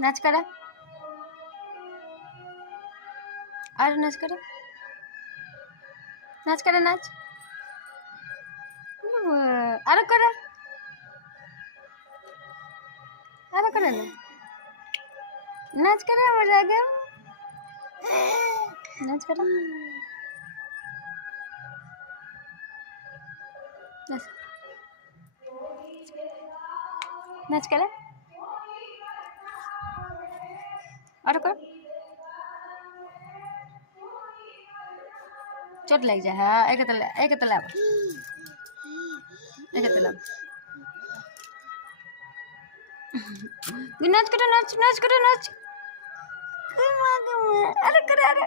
नाच करा और नाच करा नाच करा नाच और करा और करा ना नाच करा मजा आ गया नाच करा नाच करा और कर चोट लग जाए हाँ एक तलाब नाच करो नाच नाच करो नाच अरे करे अरे